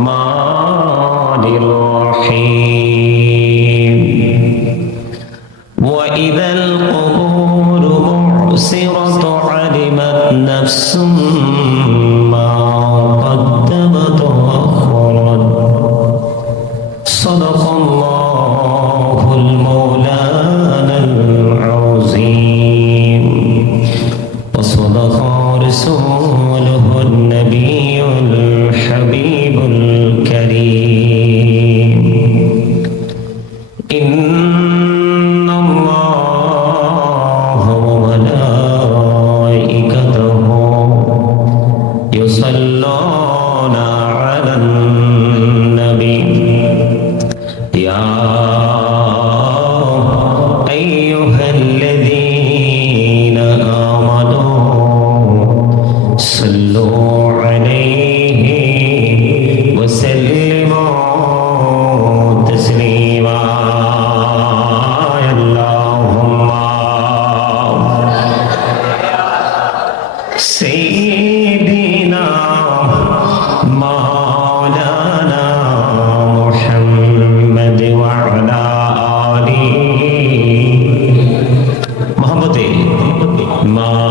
الرحمن الرحيم. وإذا القبور بعثرت علمت نفس Saludos. Mom.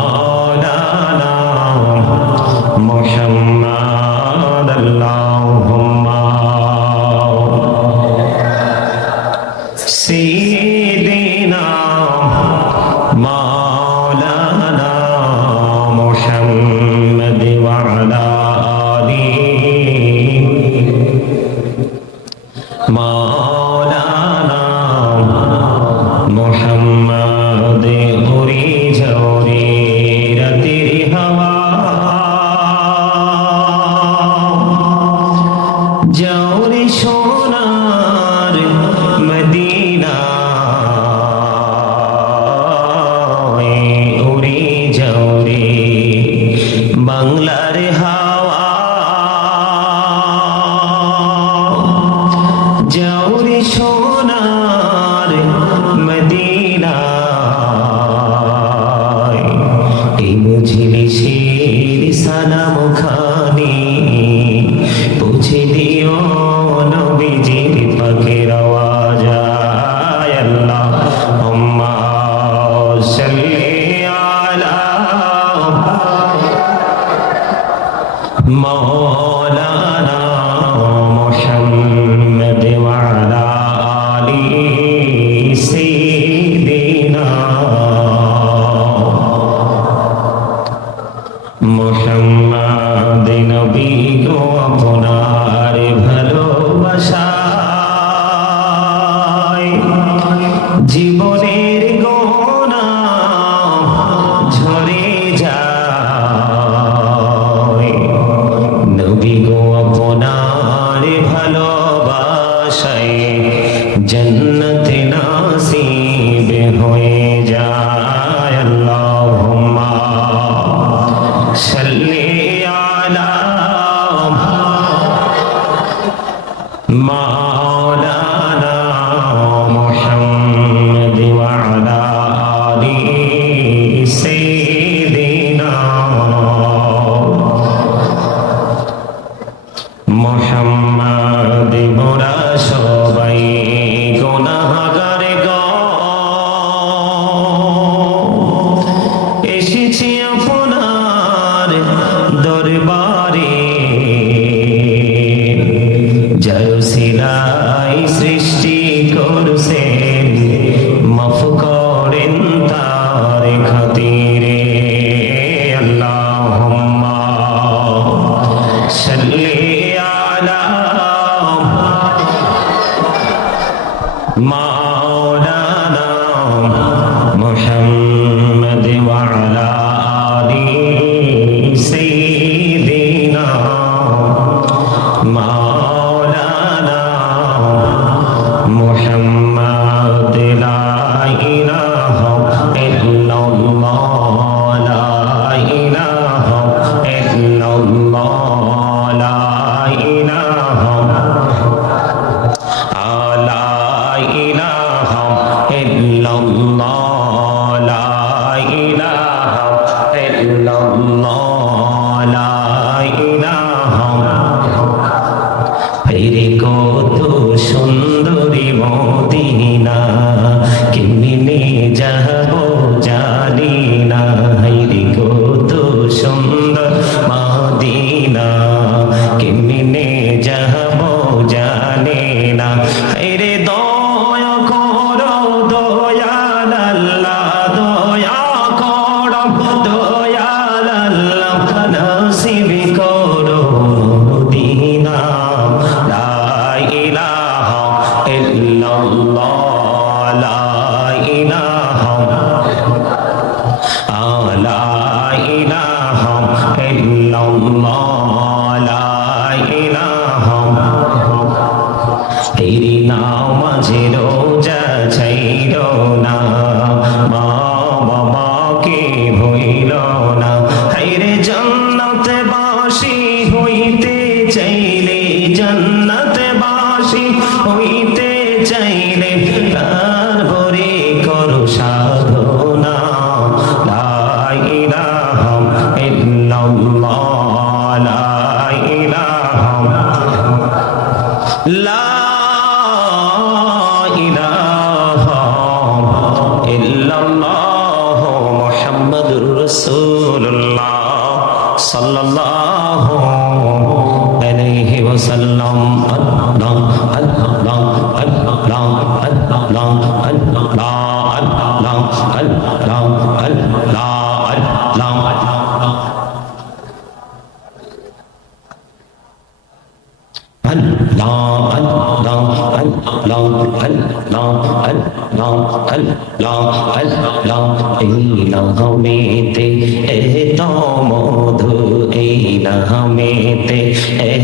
এই নামেতে এত মধু এই নামেতে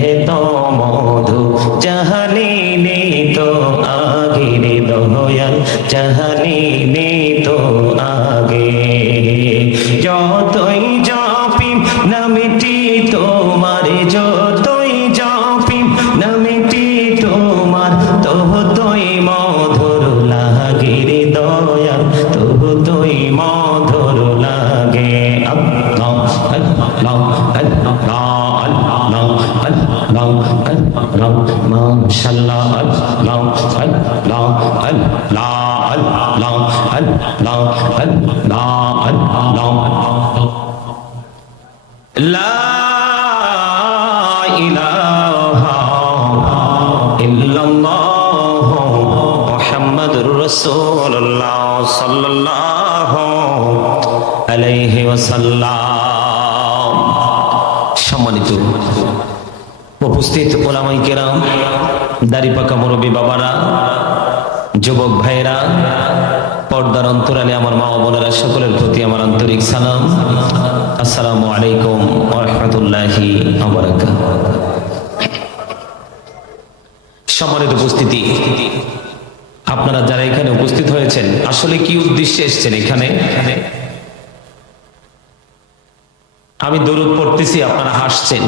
এত মধু জাহানি সম্মানিত উপস্থিত ওলামাই কেরাম দাড়ি পাকা মুরব্বী বাবারা, যুবক ভাইয়েরা, পর্দার অন্তরালে আমার মা বোনেরা, সকলের প্রতি আমার আন্তরিক সালাম। আসসালামু আলাইকুম রহমতুল্লাহি সম্মানিত উপস্থিতি, আপনারা যারা এখানে উপস্থিত হয়েছেন, আসলে কি উদ্দেশ্যে এসছেন এখানে? আমি দরুদ পড়তেছি, আপনারা হাসছেন।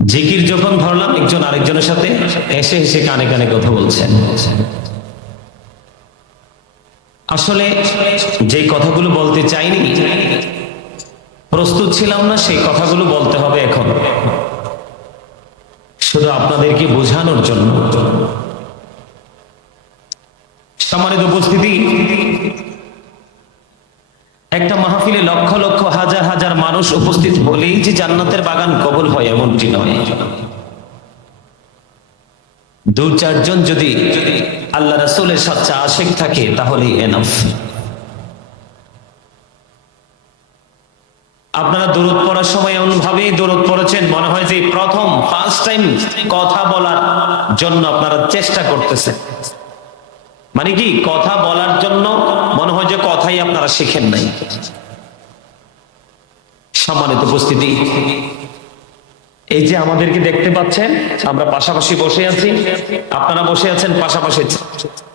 জিকির যখন ধরলাম, একজন আরেকজনের সাথে এসে এসে কানে কানে কথা বলছেন। আসলে যে কথাগুলো বলতে চাইনি, প্রস্তুত ছিলাম না, সেই কথাগুলো বলতে হবে এখন। শুধু আপনাদেরকে বোঝানোর জন্য। সম্মানিত উপস্থিতি, একটা মাহফিলে লক্ষ লক্ষ মানুষ উপস্থিত হলেই যে জান্নাতের বাগান কবল হয় এমনটি নয়। দু চারজন যদি আল্লাহ রাসূলের সচ্চা আশেক থাকে, তাহলে এনাফ আপনারা দূরত পড়ার সময় এমন ভাবেই দূরত পড়েছেন, মনে হয় যে প্রথম ফার্স্ট টাইম কথা বলার জন্য আপনারা চেষ্টা করতেছেন। মানে কি? কথা বলার জন্য মনে হয় যে কথাই আপনারা শিখেন নাই। সম্মানিত উপস্থিতি। এই যে আমাদেরকে দেখতে পাচ্ছেন, আমরা পাশাপাশি বসে আছি। আপনারা বসে আছেন, পাশাপাশি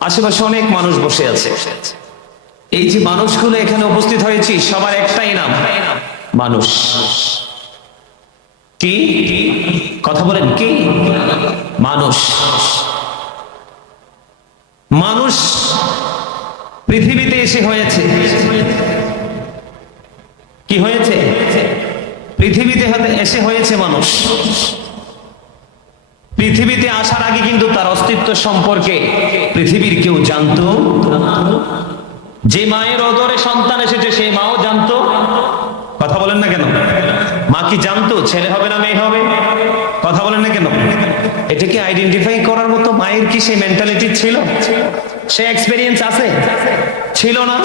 আশেপাশে অনেক মানুষ বসে আছে। এই যে মানুষগুলো এখানে উপস্থিত হয়েছি, সবার একটাই নাম, মানুষ। কি? কথা বলেন, কি? মানুষ। মানুষ পৃথিবীতে এসে হয়েছে। কি হয়েছে? পৃথিবীতে এসে হয়েছে মানুষ। পৃথিবীতে আসার আগে কিন্তু তার অস্তিত্ব সম্পর্কে পৃথিবীর কেউ জানতো। যে মায়ের অদরে সন্তান এসেছে, সেই মাও জানতো। কথা বলেন না কেন? মা কি জানতো? ছেলে হবে না, মেয়ে হবে? কথা বলেন না কেন? এটাকে আইডেন্টিফাই করার মতো মায়ের কি সেই মেন্টালিটি ছিল? সে এক্সপেরিয়েন্স আছে? ছিল না?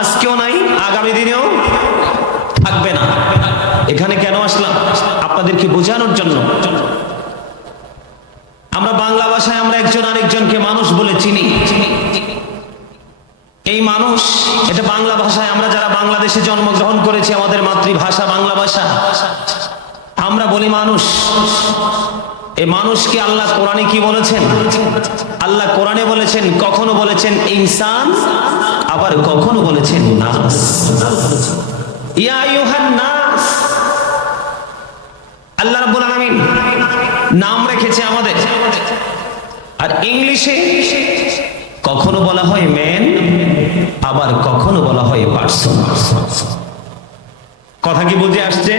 আজকেও নাই, আগামী দিনেও? থাকবে না। এখানে কেন আসলাম? আপনাদেরকে বোঝানোর জন্য। আমরা বাংলা ভাষায় আমরা একজন আরেকজনকে মানুষ বলে চিনি। এই মানুষ, এটা বাংলা ভাষায় আমরা যারা বাংলাদেশে জন্মগ্রহণ করেছি, আমাদের মাতৃভাষা বাংলা ভাষা। আমরা বলি মানুষ। এই মানুষকে আল্লাহ কোরআনে কি বলেছেন? আল্লাহ কোরআনে বলেছেন, কখনো বলেছেন ইনসান, আবার কখনো বলেছেন নাস। ইয়া আইয়ুহান নাস আল্লাহ রাব্বুল আলামিন নাম রেখেছে আমাদের। আর ইংলিশে কখনো বলা হয় ম্যান আবার কখনো বলা হয় পার্সন কথা কি বুঝে আসছে?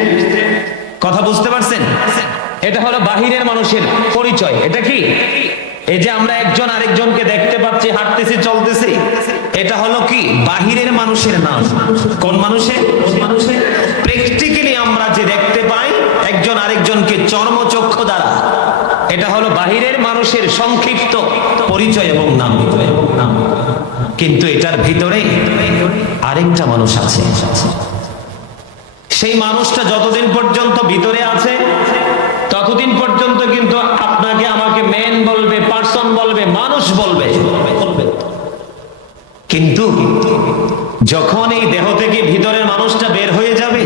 কথা বুঝতে পারছেন? এটা হলো বাহিরের মানুষের পরিচয়। এটা কি? এই যে আমরা একজন আরেকজনকে দেখতে পাচ্ছি, হাঁটতেছি, চলতেছি, এটা হলো কি? বাহিরের মানুষের নাম। কোন মানুষের? মানুষের? প্র্যাকটিক্যালি আমরা যে দেখতে পাই, একজন আরেকজনকে চর্মচক্ষু দ্বারা। এটা হলো বাহিরের মানুষের সংক্ষিপ্ত পরিচয় এবং নাম। কিন্তু এটার ভিতরে আরেকটা মানুষ আছে। সেই মানুষটা যতদিন পর্যন্ত ভিতরে আছে, ততদিন পর্যন্ত কিন্তু আপনাকে আমাকে মেন বলবে পার্সন বলবে মানুষ বলবে কিন্তু যখন এই দেহ থেকে ভিতরের মানুষটা বের হয়ে যাবে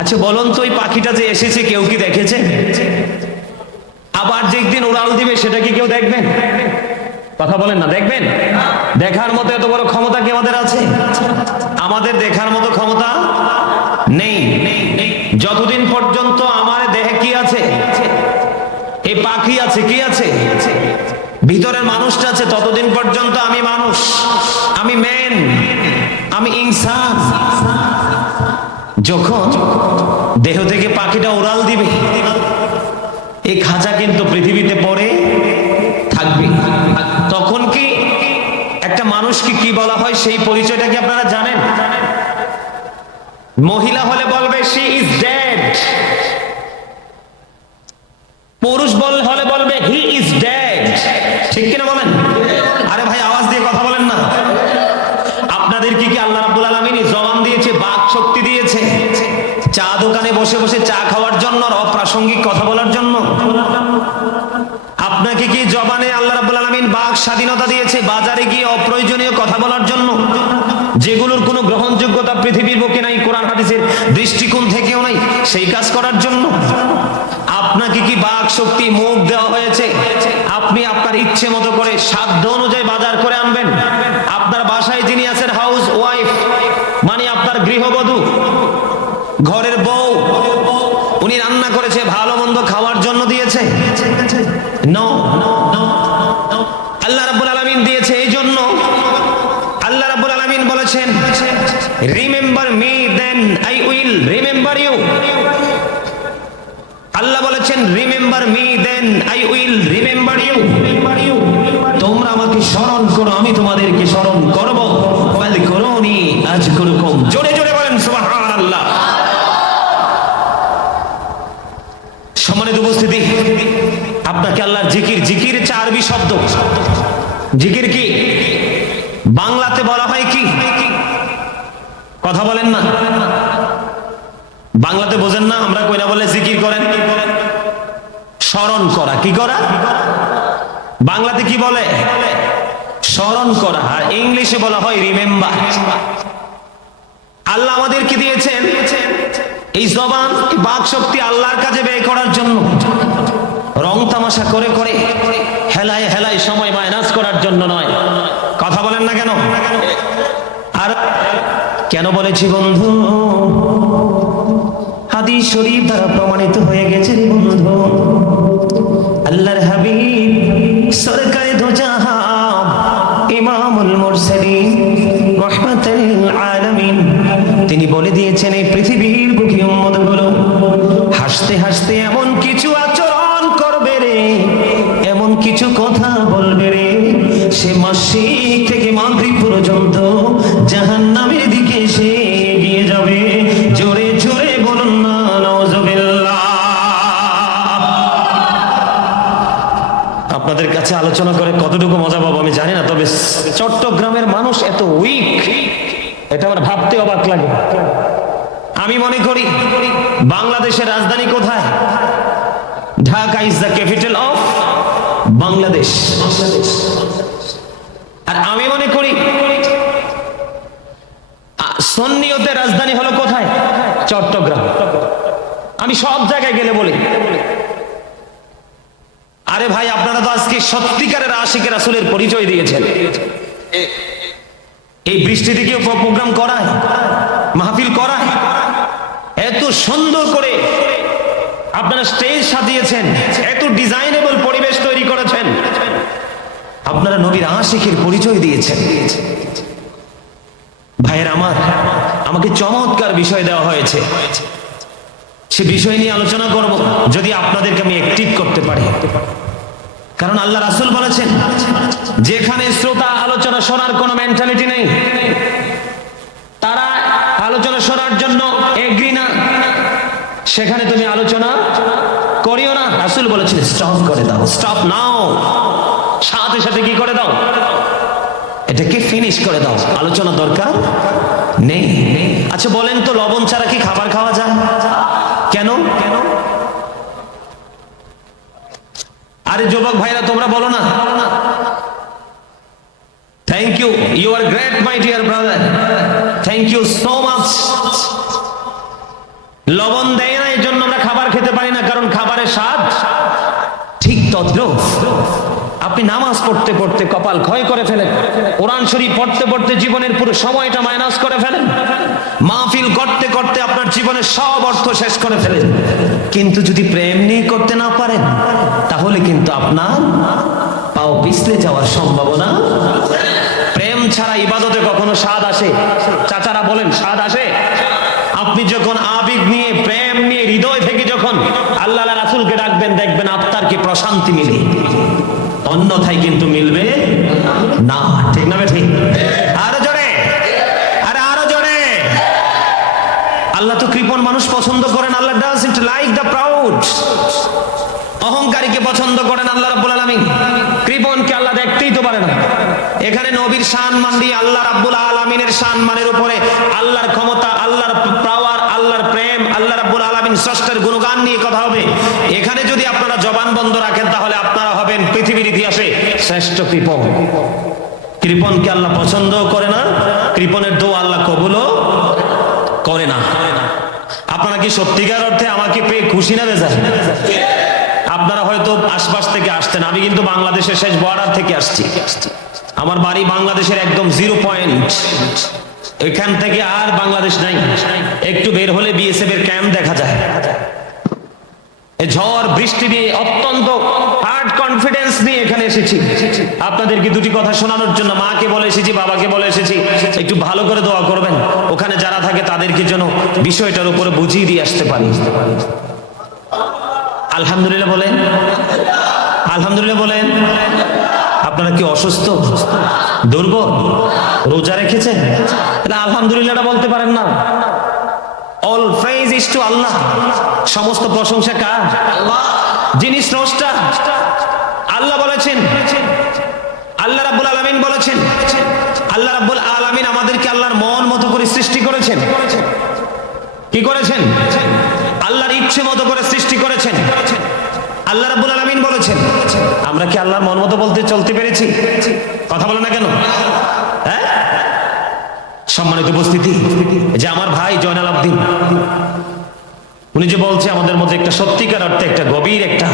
আচ্ছা বলুন তো ওই পাখিটা যে এসেছে, কেউ কি দেখেছে? আবার যে একদিন উড়াল দিবে, সেটা কি কেউ দেখবেন কথা বলেন না, দেখবেন? দেখার মতো এত বড় ক্ষমতা কি আমাদের আছে? আমাদের দেখার মতো ক্ষমতা নেই। যতদিন পর্যন্ত আমার দেহে কি আছে এই পাখি আছে, কি আছে? ভিতরের মানুষটা আছে, ততদিন পর্যন্ত আমি মানুষ। আমি মেন আমি ইনসান। যখন দেহ থেকে পাখিটা উড়াল দিবে এই খাঁচা কিন্তু পৃথিবীতে পড়ে থাকবে। তখন কি একটা মানুষকে কি বলা হয়, সেই পরিচয়টা কি আপনারা জানেন? মহিলা হলে বলবে সি ইজ ডেড পুরুষ বল হলে বলবে হি ইজ ডেড ঠিক কিনা বলেন? আরে ভাই, আওয়াজ দিয়ে কথা বলেন না। আপনাদের কি কি আল্লাহ রাব্বুল আলামিন জবান দিয়েছে, বাক শক্তি দিয়েছে? চা দোকানে বসে বসে চা খাওয়ার জন্য আর অপ্রাসঙ্গিক কথা বলার জন্য? আপনাকে কি জবানে আল্লাহ রাব্বুল আলামিন বাক স্বাধীনতা দিয়েছে, বাজারে গিয়ে অপ্রয়োজনীয় কথা বলার জন্য? যেগুলোর কোনো গ্রহণযোগ্যতা পৃথিবীর বুকে নাই, কোরআন হাদিসের দৃষ্টিকোণ থেকেও নাই, সেই কাজ করার জন্য? আপনাকে কি বাক শক্তি মুখ দেওয়া হয়েছে? আপনি আপনার ইচ্ছে মতো করে সাধ্য অনুযায়ী বাজার করে আনবেন। আপনার বাসায় যিনি আছেন হাউস ওয়াইফ মানে আপনার গৃহবধূ, ঘরের বউ, উনি রান্না করেছে, ভালো মন্দ খাওয়ার জন্য দিয়েছে। আল্লাহ রাব্বুল আলামিন দিয়েছে এই জন্য। আল্লাহ রাব্বুল আলামিন বলেছেন remember me then I will remember you remember me then I will remember you তোমরা আমাকে স্মরণ করো, আমি তোমাদেরকে স্মরণ করব। আজ জোরে জোরে বলেন সম্মানিত উপস্থিতি, আপনাকে জিকির জিকির শব্দ। জিকির কি? বাংলাতে বলা হয় কি? কথা বলেন না। বাংলাতে বোঝেন না, আমরা কইনা বলে জিকির করেন। স্মরণ করা। কি করা? বাংলাতে কি বলে? স্মরণ করা। আর ইংলিশে বলা হয় রিমেম্বার আল্লাহ আমাদেরকে দিয়েছেন এই জবান বাক শক্তি আল্লাহর কাজে ব্যয় করার জন্য। রং তামাশা করে করে, হেলায় হেলায় সময় মাইনাস করার জন্য নয়। কথা বলেন না কেন? আর কেন বলেছি বন্ধু? হাদিস শরীফ দ্বারা প্রমাণিত হয়ে গেছে রে বন্ধু। আল্লাহর হাবিব সরকারে দোজাহাব ইমামুল মুরসালিন, রহমাতুল আলামিন, তিনি বলে দিয়েছেন, এই পৃথিবীর বুকে উম্মতগুলো হাসতে হাসতে এমন কিছু আচরণ করবে রে, এমন কিছু কথা বলবে রে, সে মাসিক থেকে মাগরিব পর্যন্ত কাছে আলোচনা করে কতটুকু মজা পাবো আমি জানি না, তবে চট্টগ্রামের মানুষ এত উইক এটা আমার ভাবতে অবাক লাগে। আমি মনে করি বাংলাদেশের রাজধানী কোথায়? Dhaka is the capital of Bangladesh. আর আমি মনে করি সন্নিয়তের রাজধানী হলো কোথায়? চট্টগ্রাম। আমি সব জায়গায় গেলে বলি আরে ভাই, আপনারা তো আজকে সত্যিকারের আশিকের আসলের পরিচয় দিয়েছেন। এই বৃষ্টিতে কেউ প্রোগ্রাম করায়, মাহফিল করায়, এত সুন্দর করে আপনারা স্টেজ সাজিয়েছেন, এত ডিজাইনেবল পরিবেশ তৈরি করেছেন। আপনারা নবীর আশিকের পরিচয় দিয়েছেন। ভাইয়ের আমার, আমাকে চমৎকার বিষয় দেওয়া হয়েছে। সে বিষয় নিয়ে আলোচনা করব, যদি আপনাদেরকে আমি অ্যাক্টিভ করতে পারি। কারণ আল্লাহ রাসূল বলেছেন, যেখানে শ্রোতা আলোচনা শোনার কোনো মেন্টালিটি নেই, তারা আলোচনা শোনার জন্য এগ্রি না, সেখানে তুমি আলোচনা করিও না। রাসুল বলেছেন স্টপ করে দাও স্টপ নাও সাথে সাথে কি করে দাও? এটাকে ফিনিশ করে দাও। আলোচনা দরকার নেই। আচ্ছা বলেন তো, লবণ ছাড়া কি খাবার খাওয়া যায়? কেন? আরে যুবক ভাইরা, তোমরা বলো না। Thank you you are great my dear brother thank you so much লবণ দেয় না, এই জন্য আমরা খাবার খেতে পারি না, কারণ খাবারের স্বাদ ঠিক তদ্রুপ। আপনি নামাজ পড়তে পড়তে কপাল ক্ষয় করে ফেলেন। কোরআন শরীফ পড়তে পড়তে জীবনের পুরো সময়টা মাইনাস করে ফেলেন। মাহফিল করতে করতে আপনার জীবনের সব অর্থ শেষ করে ফেলেন। কিন্তু যদি প্রেম নিয়ে করতে না পারেন, তাহলে কিন্তু আপনার পাও পিছলে যাওয়ার সম্ভাবনা প্রেম ছাড়া ইবাদতে কখনো স্বাদ আসে? চাচারা বলেন, স্বাদ আসে? আপনি যখন আবেগ নিয়ে, প্রেম নিয়ে হৃদয় থেকে যখন আল্লাহ রাসুলকে ডাকবেন, দেখবেন আপনার কি প্রশান্তি মিলে। অন্যথায় কিন্তু মিলবে না। ঠিক না ঠিক আরও জোরে। আরে আরও জোরে। আল্লাহ তো মানুষ পছন্দ করেন, Allah does it like the proud অহংকারীকে পছন্দ করেন আল্লাহ রাব্বুল আলামিন। কৃপণকে আল্লাহ দেখতেই তো পারে না। এখানে নবীর শান দিয়ে আল্লাহ রাব্বুল আলামিনের শান উপরে আল্লাহর ক্ষমতা, আল্লাহর পাওয়ার আল্লাহর প্রেম, আল্লাহ রাব্বুল আলামিন স্রষ্টার গুণগান নিয়ে কথা হবে। এখানে যদি আপনারা জবান বন্ধ রাখেন, তাহলে আপনারা হবেন পৃথিবীর ইতিহাসে শ্রেষ্ঠ কৃপণ। কৃপণকে আল্লাহ পছন্দ করে না, কৃপণের দো আল্লাহ কবুলও করে না। আপনারা কি সত্যিকার অর্থে আমাকে পেয়ে খুশি না বেজার? আপনারা হয়তো আশপাশ থেকে আসতেন আমি কিন্তু বাংলাদেশের শেষ বর্ডার থেকে আসছি। আমার বাড়ি বাংলাদেশের একদম জিরো পয়েন্ট এখান থেকে আর বাংলাদেশ নাই। একটু বের হলে বিএসএফ এর ক্যাম্প দেখা যায়। ঝড়, বৃষ্টি দিয়ে অত্যন্ত হার্ড কনফিডেন্স নিয়ে এখানে এসেছি। আপনাদেরকে দুটি কথা শোনানোর জন্য মাকে বলে এসেছি, বাবাকে বলে এসেছি? একটু ভালো করে দোয়া করবেন। ওখানে যারা থাকে তাদেরকে যেন বিষয়টার উপরে বুঝিয়ে দিয়ে আসতে পারি। আলহামদুলিল্লাহ বলেন। আলহামদুলিল্লাহ বলেন। আপনারা কি অসুস্থ? দুর্বল? রোজা রেখেছেন? আলহামদুলিল্লাহটা বলতে পারেন না। All praise is to Allah. সমস্ত প্রশংসা কার? যিনি স্রষ্টা। আল্লাহ বলেছেন। আল্লাহ রাব্বুল আলামিন বলেছেন। আল্লাহ রাব্বুল আলামিন আমাদেরকে আল্লাহর মন মতো করে সৃষ্টি করেছেন। কি করেছেন? কি আল্লাহর মন মতো বলতে চলতে পেরেছি। কথা বলো না কেন? হ্যাঁ? সম্মানিত উপস্থিতি যে আমার ভাই জয়নাল আব্দিন, উনি যে বলছে আমাদের মধ্যে একটা সত্যিকার অর্থে একটা গভীর একটা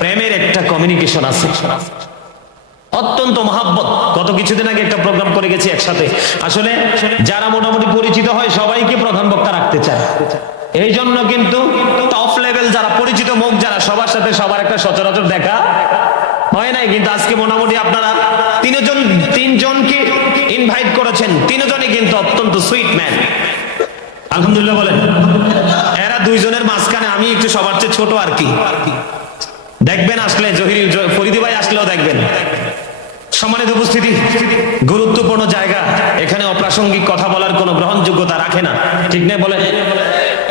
প্রেমের একটা কমিউনিকেশন আছে। অত্যন্ত মহাব্বত। গত কিছুদিন আগে একটা প্রোগ্রাম করে গেছি একসাথে। আসলে যারা মোটামুটি পরিচিত হয়, সবাইকে প্রধান বক্তা রাখতে চায়। এই জন্য কিন্তু টপ লেভেল যারা পরিচিত মুখ, যারা সবার সাথে সবার একটা সচরাচর দেখা হয় নাই, কিন্তু আজকে মোটামুটি আপনারা তিনজন, তিনজনকে ইনভাইট করেছেন। তিনজনই কিন্তু অত্যন্ত সুইট ম্যান আলহামদুলিল্লাহ বলেন। এরা দুইজনের মাঝখানে আমি একটু সবার চেয়ে ছোট আর কি। দেখবেন আসলে জহির ফরিদি ভাই আসলেও দেখবেন। সম্মানিত উপস্থিতি, গুরুত্বপূর্ণ জায়গা। এখানে অপ্রাসঙ্গিক কথা বলার কোনো গ্রহণযোগ্যতা রাখে না। ঠিক নেই বলে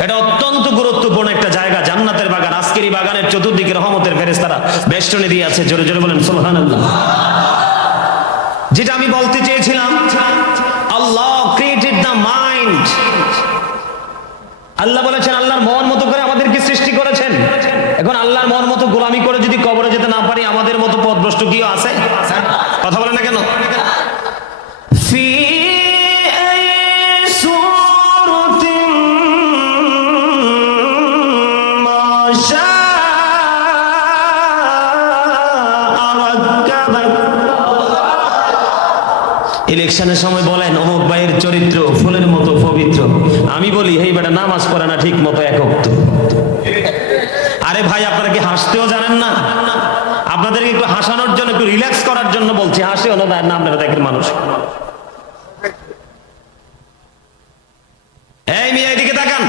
এটা অত্যন্ত গুরুত্বপূর্ণ একটা জায়গা জান্নাতের বাগান আজকের এই বাগানের চতুর্দিকে রহমতের ফেরেস্তারা বেষ্টনী দিয়ে আছে। জোরে জোরে বলেন, সুবহানাল্লাহ। যেটা আমি বলতে চেয়েছিলাম, আল্লাহ ক্রিয়েটেড দ্য মাইন্ড আল্লাহ বলেছেন, আল্লাহর মন মতো করে আমাদেরকে সৃষ্টি করেছেন। এখন আল্লাহর মন মতো গোলামি করে যদি কবরে যেতে না পারি, আমাদের মতো পথভ্রষ্ট কিও আছে? ইলেকশনের সময় বলেন, অমুক ভাইয়ের চরিত্র ফুলের মতো পবিত্র। আমি বলি, হেই বেটা, নামাজ পড়ে না ঠিক মতো একক আরে ভাই, আপনারা কি হাসতেও জানেন না? আপনাদেরকে একটু হাসানোর জন্য, একটু রিল্যাক্স করার জন্য বলছি হাসি হলো না না, আপনারা দেখেন মানুষ। এই মিয়া, এদিকে তাকান।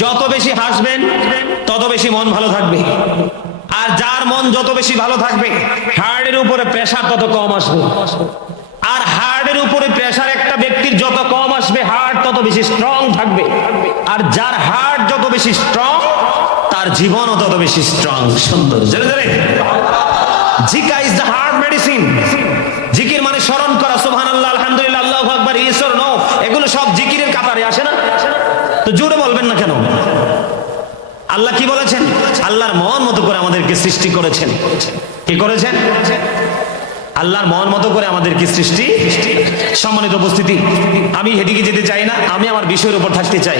যত বেশি হাসবেন, তত বেশি মন ভালো থাকবে। আর যার মন যত বেশি ভালো থাকবে, হার্টের উপরে প্রেশার তত কম আসবে। উপরে প্রেসার একটা ব্যক্তির যত কম আসবে হার্ট তত বেশি স্ট্রং থাকবে। আর যার হার্ট যত বেশি স্ট্রং তার জীবনও তত বেশি স্ট্রং সুন্দর জোরে জোরে জিকা ইজ দ্য হার্ট মেডিসিন জিকির মানে স্মরণ করা, সুবহানাল্লাহ, আলহামদুলিল্লাহ, আল্লাহু আকবার, ঈশ্বর নো এগুলো সব জিকিরের কাতারে, আসে না? তো জোরে বলবেন না কেন? আল্লাহ কি বলেছেন? আল্লাহর মন মতো করে আমাদেরকে সৃষ্টি করেছেন। কি করেছেন? আল্লাহর মন মতো করে আমাদেরকে সৃষ্টি সম্মানিত উপস্থিতি, আমি হেদিকে যেতে চাই না, আমি আমার বিষয়ের উপর থাকতে চাই।